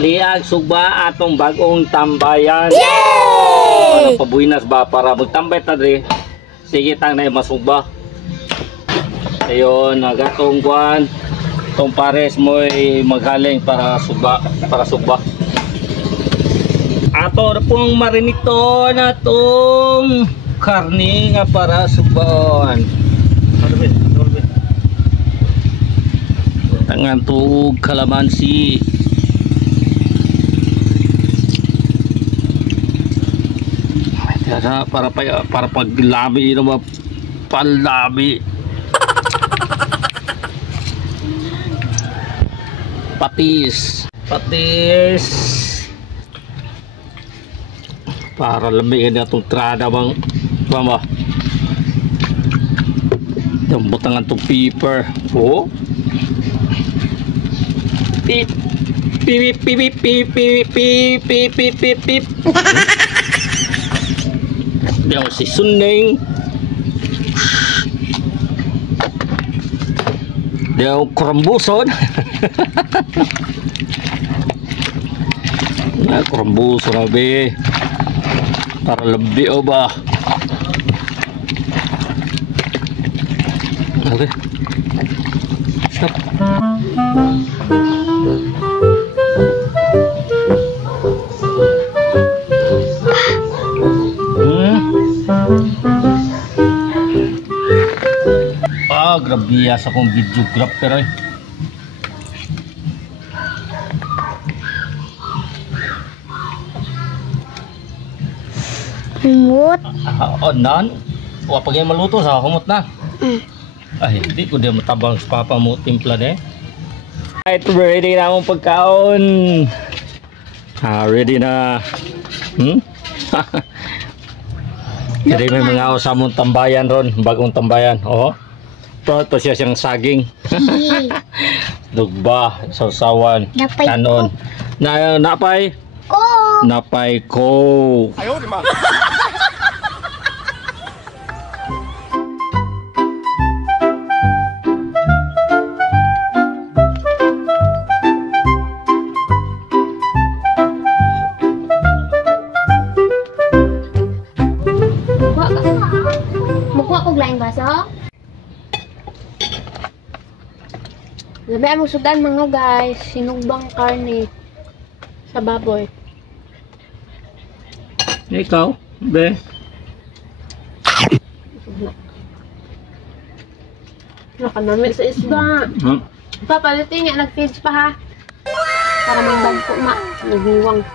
Paliag sugba atong bagong tambayan. Yay! Pabuinas ba para magtambay ta dre. Sige tang na masugba. Ayun, nagatong kuan. Tong pares mo'y maghaling para sugba. Ato na pong marinito na tong karne nga para sugbaon. Tangan tuog kalamansi. Para paglabi naman panlabi. Patis para lamigin na itong trada bang mama. Yung butangan itong pepper. Oh, pip pip pip pip pip pip pip pip pip pip. Yang si Suneng dia kerambusan. Nah, kerambusan abe para lebih obah. Oke, stop. Grabe sa akong videographer ay. Humot. Nan. Wa pag maluto sa humot na. Ay, hindi ko din matabang sa papa mo timpla de. Right, ready na akong pagkaon. Ready na. Jadi may mga usamong tambayan ron, bagong tambayan. Oh. Ito siya siyang saging. Dugba, sausawan, kanon. Napay ko. Napay ko. Ayaw di ma. Mukuha ko laing baso. Labi mo sudan mga guys, sinugbang karne sa baboy. Ikaw, be. Nakanamit sa isda. Papalitin nga, nag-feeds pa ha. Para may bagpo ma, naghiwang.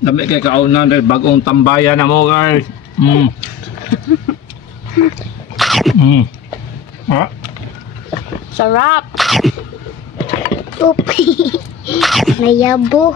Dami kay kaunan rin bagong tambayan na mo guys. Sarap. Upi. Mayabo.